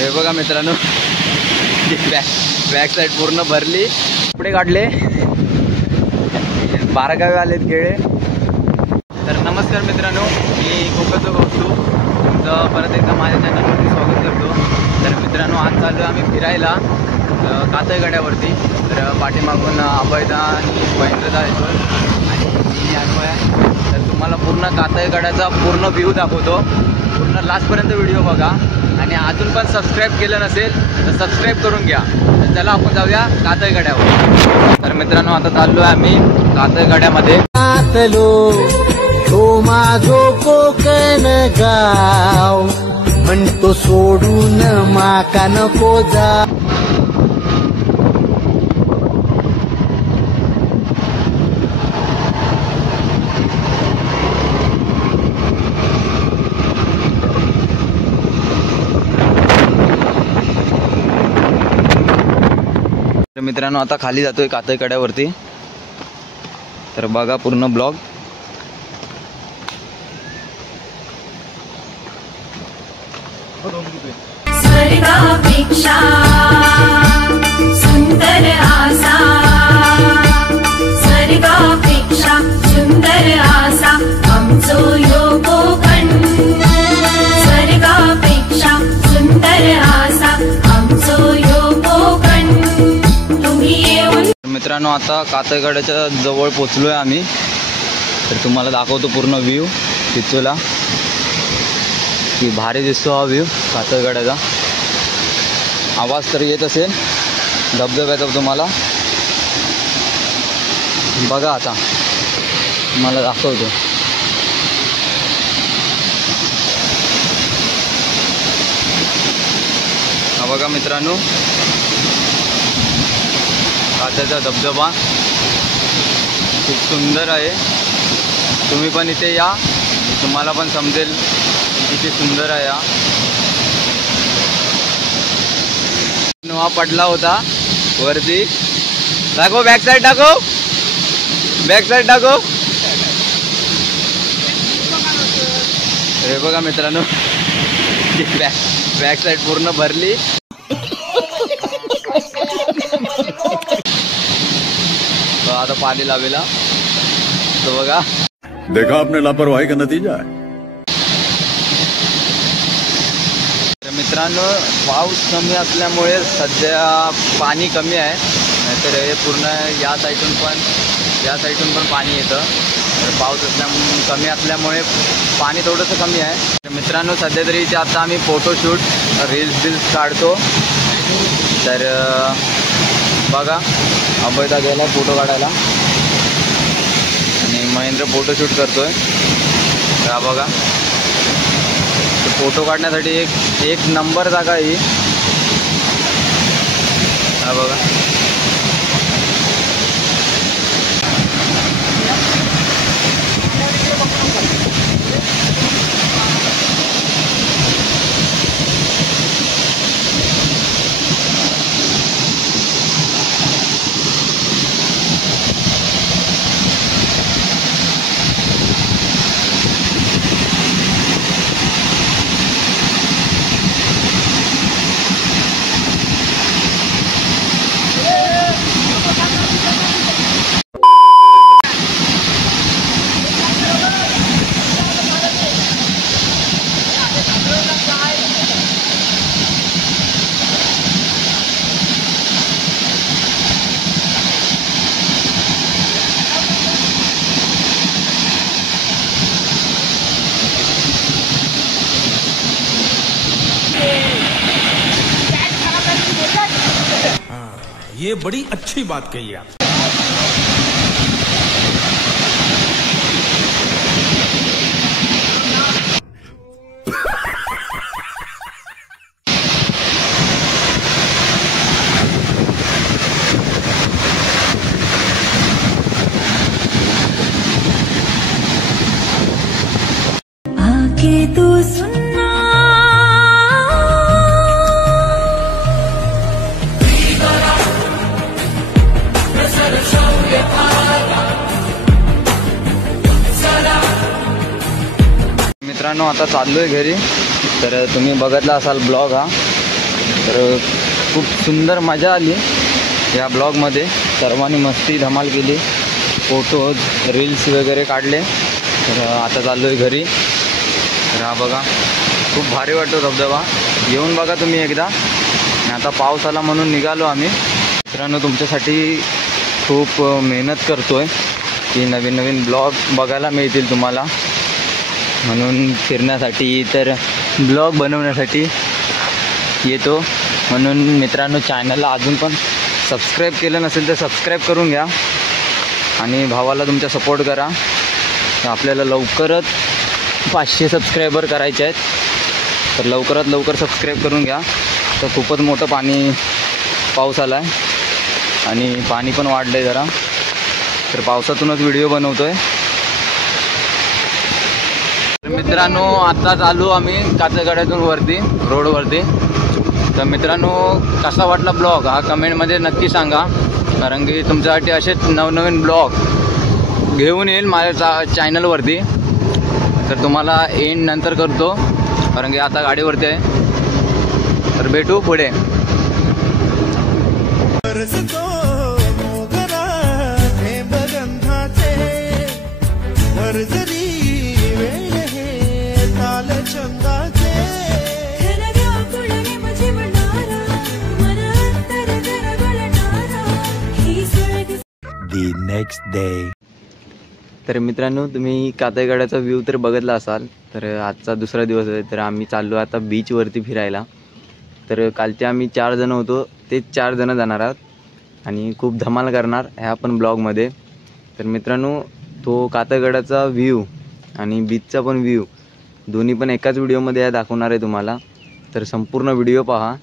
हे बघा मित्रांनो, बॅक साईड पूर्ण भरली. कपडे काढले, बारगावे आलेत गेळे. तर नमस्कार मित्रांनो, मी कोकणचं कौतू तुमचं परत एकदा माझ्या चॅनलवरती स्वागत करतो. तर मित्रांनो, आज चाललो आम्ही फिरायला कातळगड्यावरती. तर पाठीमागून अभयदा आणि महेंद्रदा येतो आणि मी आलो आहे. तर तुम्हाला पूर्ण कातळगड्याचा पूर्ण व्ह्यू दाखवतो. पूर्ण लास्टपर्यंत व्हिडिओ बघा आणि अजून पण सबस्क्राईब केलं नसेल तर सबस्क्राईब करून घ्या. तर चला आपण जाऊया कातळगड्यावर. तर मित्रांनो, आता चाललो आहे आम्ही कातळगड्यामध्ये. तो माझो कोकण गाव म्हणतो सोडून माका नको जा. मित्रांनो, आता खाली जातोय कातळगड्यावरती. तर बघा पूर्ण ब्लॉग. स्वर्गापेक्षा सुंदर आसा, स्वर्गापेक्षा सुंदर आसा आमचो यो कोकण. स्वर्गापेक्षा सुंदर आसा आमचो यो कोकण. तुम्ही येऊन. मित्रांनो, आता कातळगड्याच्या जवळ पोचलोय आम्ही. तर तुम्हाला दाखवतो पूर्ण व्ह्यू पिचोला. की भारी दिसतो हा व्ह्यू कातळगड्याचा. आवाज तर येत असेल धबधब्याचा तुम्हाला. बघा आता तुम्हाला दाखवतो. हा बघा मित्रांनो, कातळचा धबधबा खूप सुंदर आहे. तुम्ही पण इथे या, तुम्हाला पण समजेल किती सुंदर आहे. हा पडला होता वरती. टाको बॅक साईड, टाको बॅक साईड, टाको. हे बघा मित्रांनो, बॅक साईड पूर्ण भरली. तो आता पाणी लावेला तो बघा. देखा आपने लापरवाही का नतीजा है. मित्रांनो, पाऊस कमी असल्यामुळे सध्या पाणी कमी आहे. नाहीतर हे पूर्ण या साईडून पण पाणी येतं. तर पाऊस कमी असल्यामुळे पाणी थोडंसं कमी आहे. तर मित्रांनो, सध्या तरी इथे आता आम्ही फोटोशूट रील्स काढतो. तर बघा, अभयदा गेला फोटो काढायला आणि महेंद्र फोटोशूट करतोय. तर बघा, फोटो काढण्यासाठी एक नंबर जागा आहे ही. हा बघा. ये बड़ी अच्छी बात कही आप. आके तू सुनना. मित्रांनो, आता चाललोय घरी. तर तुम्ही बघितला असाल ब्लॉग हा. तर खूप सुंदर मजा आली या ब्लॉगमध्ये. सर्वांनी मस्ती धमाल केली, फोटोज रील्स वगैरे काढले. तर आता चाललो आहे घरी. तर हा बघा खूप भारी वाटतो धबधबा, येऊन बघा तुम्ही एकदा. आणि आता पाऊस आला म्हणून निघालो आम्ही. मित्रांनो तुमच्यासाठी खूप मेहनत करतो आहे की नवीन नवीन ब्लॉग बघायला मिळतील तुम्हाला, म्हणून फिरण्यासाठी तर ब्लॉग बनवण्यासाठी येतो. म्हणून मित्रांनो चॅनलला अजून पण सबस्क्राईब केलं नसेल तर सबस्क्राईब करून घ्या आणि भावाला तुमच्या सपोर्ट करा. आपल्याला लवकरच 500 सबस्क्रायबर करायचे आहेत. तर लवकरात लवकर सबस्क्राईब करून घ्या. तर खूपच मोठं पाऊस आला आहे आणि पाणी पण वाढलं आहे जरा. तर पावसातूनच व्हिडिओ बनवतो आहे. मित्रांनो आता चालू आम्ही काचेगड्यातून वरती रोडवरती. तर मित्रांनो कसा वाटला ब्लॉग हा कमेंटमध्ये नक्की सांगा, कारण की तुमच्यासाठी असेच नवनवीन ब्लॉग घेऊन येईल माझ्या चॅनलवरती. तर तुम्हाला एंड नंतर करतो, कारण की आता गाडीवरती आहे. तर भेटू पुढे. The next day. तर मित्रांनो तुम्ही कातेगडाचा व्ह्यू तर बघितला असाल. तर आजचा दुसरा दिवस आहे. तर आम्ही चाललो आता बीचवरती फिरायला. तर कालचे आम्ही 4 जण होतो, तेच 4 जण जाणार आहोत आणि खूप धमाल करणार ह्या पण ब्लॉगमध्ये. तर मित्रांनो तो कातेगडाचा व्ह्यू आणि बीचचा पण व्ह्यू दोन्ही पण एकाच व्हिडिओमध्ये दाखवणार आहे तुम्हाला. तर संपूर्ण व्हिडिओ पहा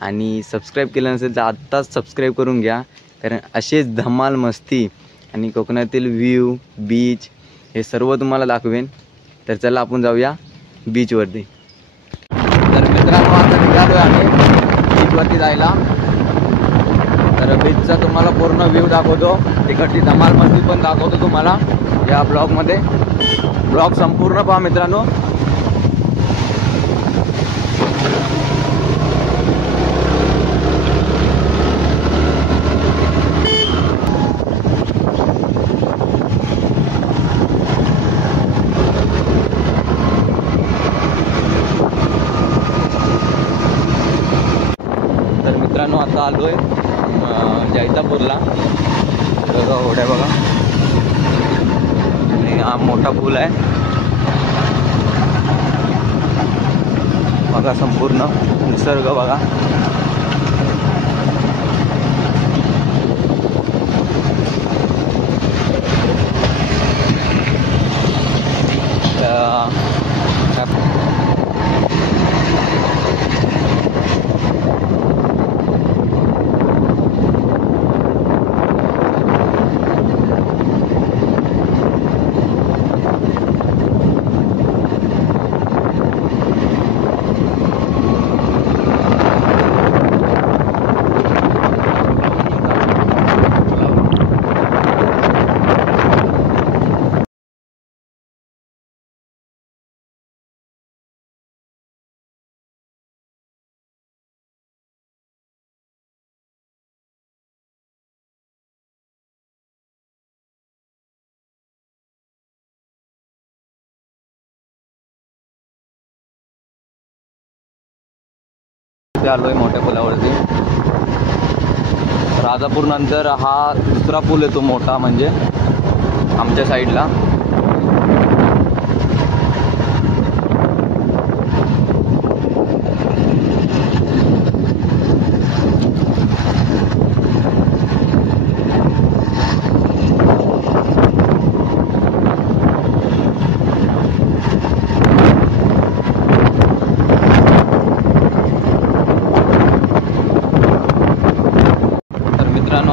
आणि सबस्क्राईब केलं नसेल तर आत्ताच सबस्क्राईब करून घ्या, कारण असेच धमाल मस्ती आणि कोकणातील व्ह्यू बीच हे सर्व तुम्हाला दाखवेन. तर चला आपण जाऊया बीचवरती. तर मित्रांनो आता निघालो आहे आम्ही बीचवरती जायला. तर बीचचा तुम्हाला पूर्ण व्ह्यू दाखवतो, तिकडची धमाल मस्ती पण दाखवतो तुम्हाला या ब्लॉगमध्ये. ब्लॉग संपूर्ण पहा मित्रांनो. मित्रांनो आता आलो आहे जैतापूरला. बघा होड्या बघा आणि हा मोठा पूल आहे बघा. संपूर्ण निसर्ग बघा. आलो आहे मोठ्या पुलावरती. राजापूर नंतर हा दुसरा पूल येतो मोठा, म्हणजे आमच्या साईडला.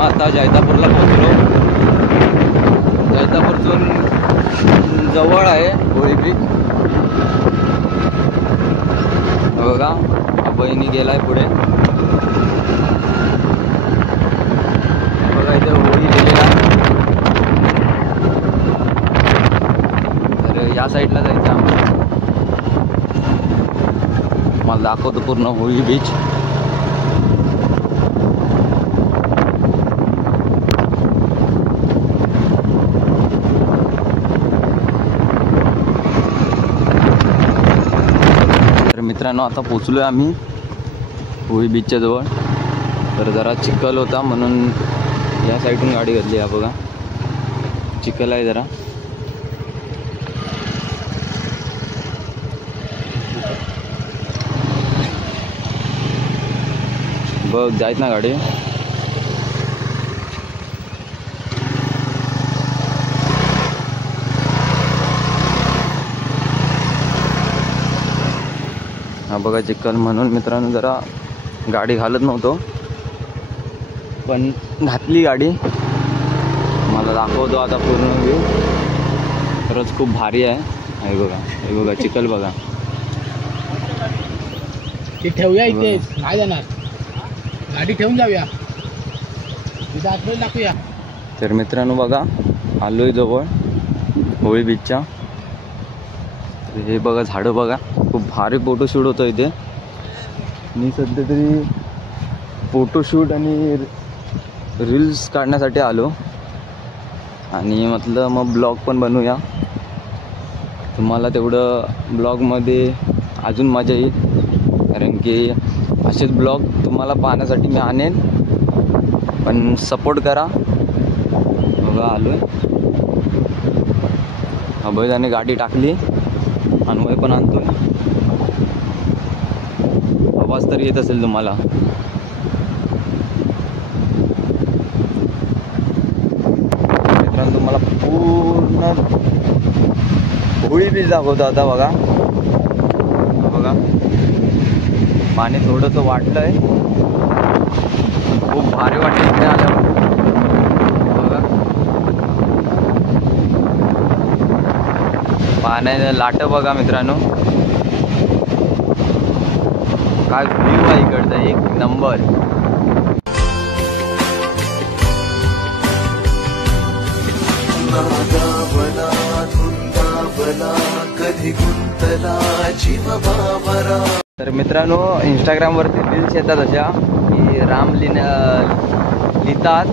आता जैतापूरला पोहोचलो. जैतापूरतून जवळ आहे होळी बीच. बघा बहिणी गेलाय पुढे. बघा इथे होळी गेलेला. तर या साईडला जायचं आम्हाला. मला दाखवतो पूर्ण होळी बीच. मित्रांनो आता पोचलो आहे आम्ही होळी बीचच्या जवळ. तर जरा चिखल होता म्हणून या साईडून गाडी घेतली आहे. बघा चिखल आहे जरा. बघ जायत ना गाडी. हा बघा चिखल म्हणून मित्रांनो जरा गाडी घालत नव्हतो पण घातली गाडी. मला दाखवतो आता पूर्ण व्ह्यू. खरंच खूप भारी आहे. हे बघा हे बघा चिखल बघा. ठेवूया इथे नाही जाणार. गाडी ठेवून जाऊया तिथे आतमध्ये टाकूया. तर मित्रांनो बघा आलोय जवळ होळी बीचच्या. हे बघा झाडं बघा. खूप भारी फोटोशूट होतं इथे. मी सध्या तरी फोटोशूट आणि रील्स काढण्यासाठी आलो आणि म्हटलं मग ब्लॉग पण बनवूया. तुम्हाला तेवढं ब्लॉगमध्ये अजून मजा येईल कारण की असेच ब्लॉग तुम्हाला पाहण्यासाठी मी आणेन. पण सपोर्ट करा. बघा आलोय. अभयदाने गाडी टाकली. अन्वय पण आणतोय. आवाज तर येत असेल तुम्हाला. मित्रांनो तुम्हाला पूर्ण होळी बीच दाखवतो आता. बघा बघा पाणी थोडंसं वाटलंय. खूप भारी वाटलं इथे आल्यावर. बघा पाण्याने लाट बघा मित्रांनो. काय व्ह्यू आहे इकडचा एक नंबर. तर मित्रांनो इंस्टाग्रामवरती रील्स येतात अशा की राम लिहितात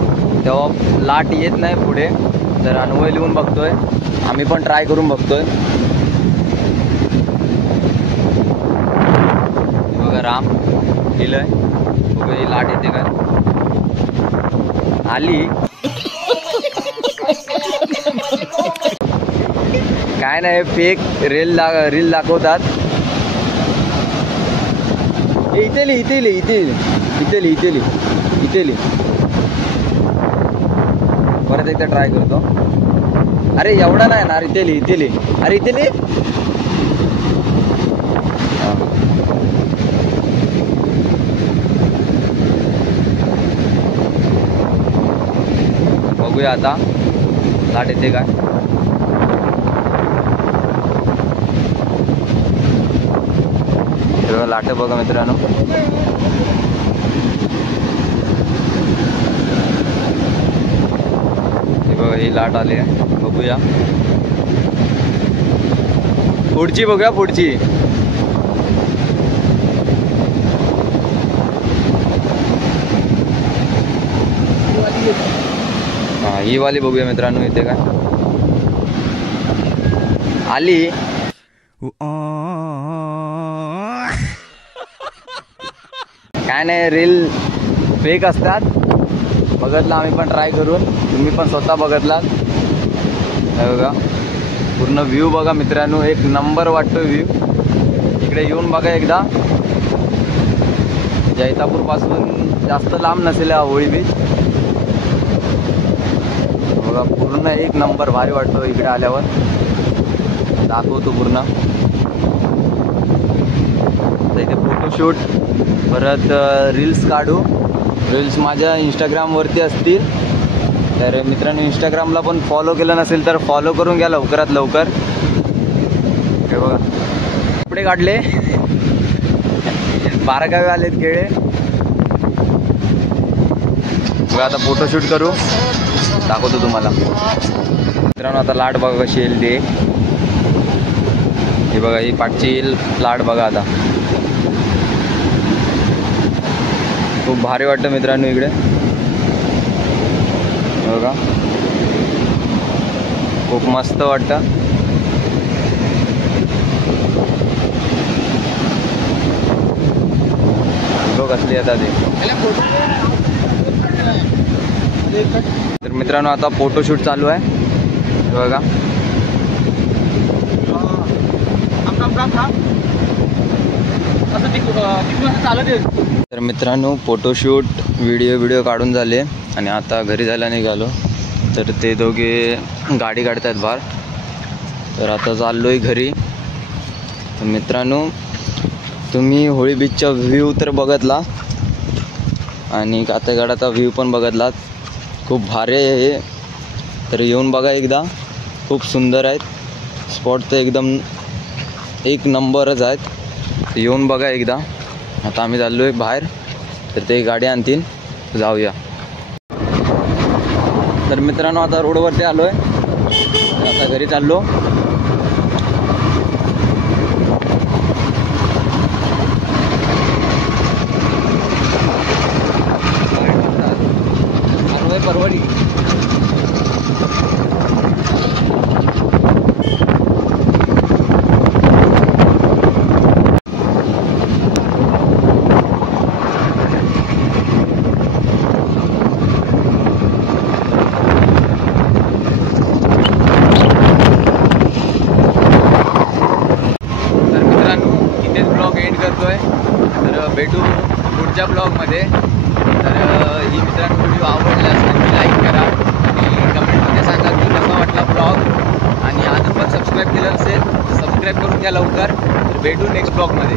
तेव्हा लाट येत नाही पुढे. तर अन्वय लिहून बघतोय. आम्ही पण ट्राय करून बघतोय. बघा राम लिहिलंय. बघा ही लाट येते का. आली. काय नाही फेक रील दाखवतात. इथे लिहि. परत एकदा ट्राय करतो. अरे एवढा नाही ना. इथे लिहि. अरे इथे लिहि. बघूया आता लाट येते काय. लाट बघा मित्रांनो. बघा ही लाट आली आहे. बघूया पुढची. बघूया पुढची. हा ही वाली बघूया मित्रांनो. इथे काय आली. काय नाही रील फेक असतात. बघितलं आम्ही पण ट्राय करून. तुम्ही पण स्वतः बघितलात. बघा पूर्ण व्ह्यू बघा मित्रांनो. एक नंबर वाटतो व्ह्यू. इकडे येऊन बघा एकदा. जैतापूर पासून जास्त लांब नसेल हा होळी बीच. बघा पूर्ण एक नंबर भारी वाटतो इकडे आल्यावर. दाखवतो पूर्ण. इथे फोटोशूट परत रील्स काढू. रील्स माझ्या इंस्टाग्रामवरती असतील. तर मित्रांनो इंस्टाग्रामला पण फॉलो केलं नसेल तर फॉलो करून घ्या लवकरात लवकर. हे बघा कपडे काढले. बारगावे आलेत केळे. बघा आता फोटोशूट करू. दाखवतो तुम्हाला. मित्रांनो आता लाट बघा कशी येईल ते. हे बघा ही पाठची लाट बघा आता. खूप भारी वाटतं मित्रांनो इकडे. बघा खूप मस्त वाटतं. कसली येतात ते. त्याला फोटो तर मित्रांनो आता फोटोशूट चालू आहे बघा. तर मित्रांनो फोटोशूट व्हिडिओ काढून झाले आणि आता घरी जायला निघालो. तर ते दोघे गाडी काढतात बाहेर. तर आता चाललोय घरी. तर मित्रांनो तुम्ही होळी बीचचा व्ह्यू तर बघितला आणि कातेगडाचा व्ह्यू पण बघितलात. खूप भारी आहे हे. तर येऊन बघा एकदा. खूप सुंदर आहेत स्पॉट तर एकदम एक नंबरच आहेत. येऊन बघा एकदा. आता आम्ही चाललो आहे बाहेर. तर ते गाडी आणतील जाऊया. तर मित्रांनो आता रोडवरती आलो आहे. आता घरी चाललो. परवडी भेटू पुढच्या ब्लॉगमध्ये. तर ही मित्रांनो व्हिडिओ आवडल्यास नक्की लाईक करा आणि कमेंटमध्ये सांगा की कसा वाटला ब्लॉग. आणि अजून पण सबस्क्राईब केलं असेल तर सबस्क्राईब करून घ्या लवकर. तर भेटू नेक्स्ट ब्लॉगमध्ये.